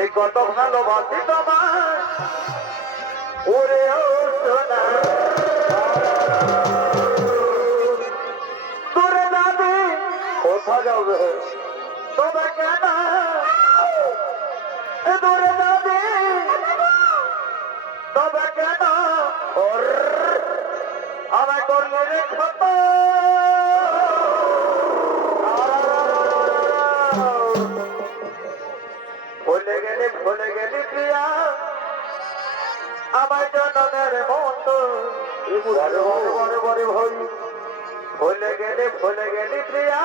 এই কত ভালোবাসি তোমার ওরে ও সোনা। তোরে দাদি কোথা যাও রে তোমাকে না। দূরে দাদি তোমাকে না। ওর আমার করলে রে খতা ভুলে গেলি ভুলে গেলি প্রিয়া। আমার জনমের মত ভুলে গেলি ভুলে গেলি প্রিয়া।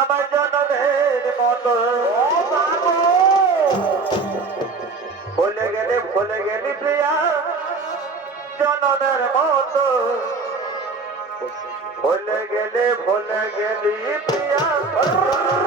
আমার জনমের মত ভুলে গেলে ভুলে গেলি প্রিয়া। জননের মত। ভুলে গেলে ভুলে গেলি প্রিয়া।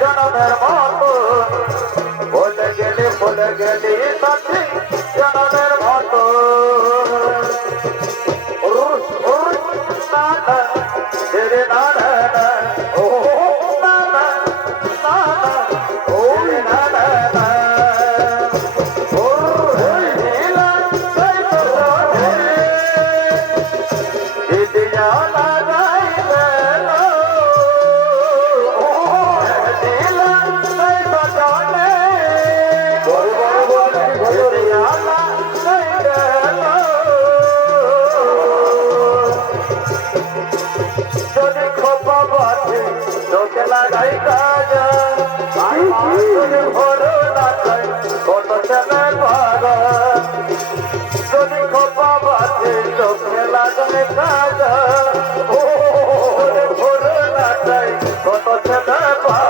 জনমের মত বলে গেলে বলে গেলে সাথী কত ছেলে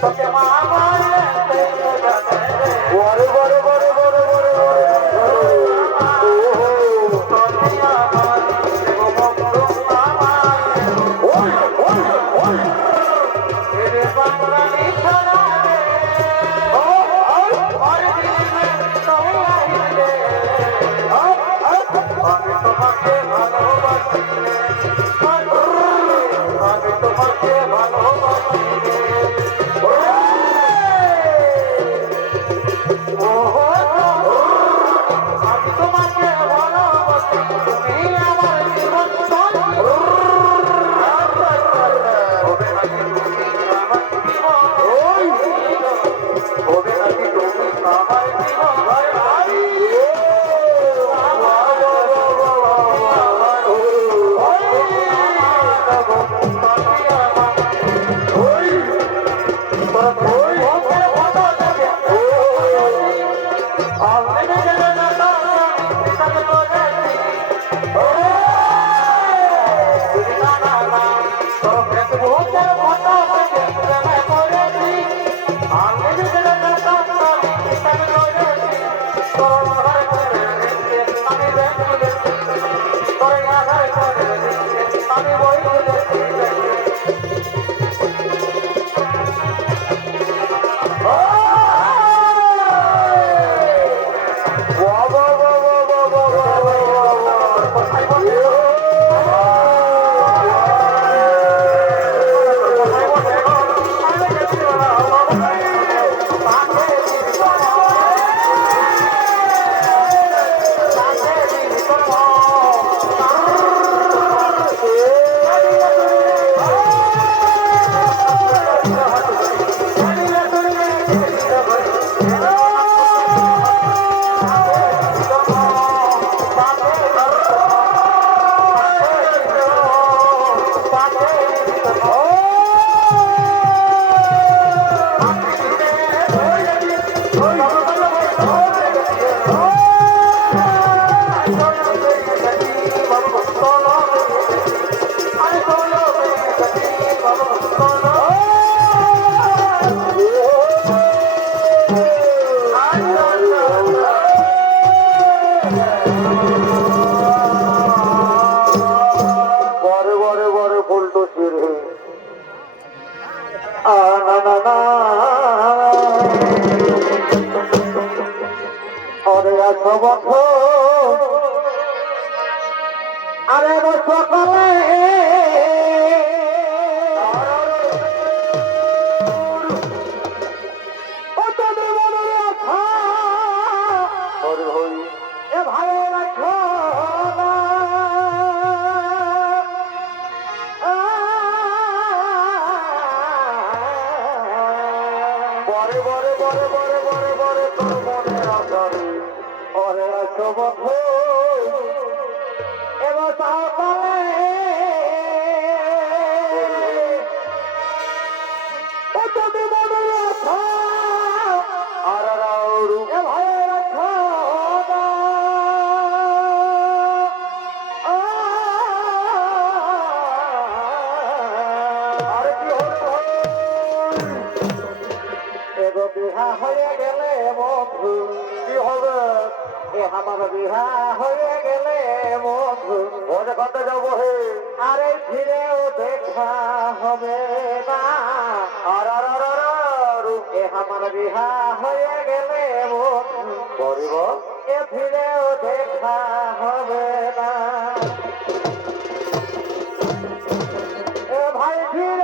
Só que é uma আরে বছর কত বছর আমার বিহা হয়ে গেলে বন্ধু। মনে কথা যাব হে? আরে ফিরেও দেখা হবে না। আর রূপে আমার বিহা হয়ে গেলে বন্ধু। করিব এ ফিরেও দেখা হবে না। ভাই ফির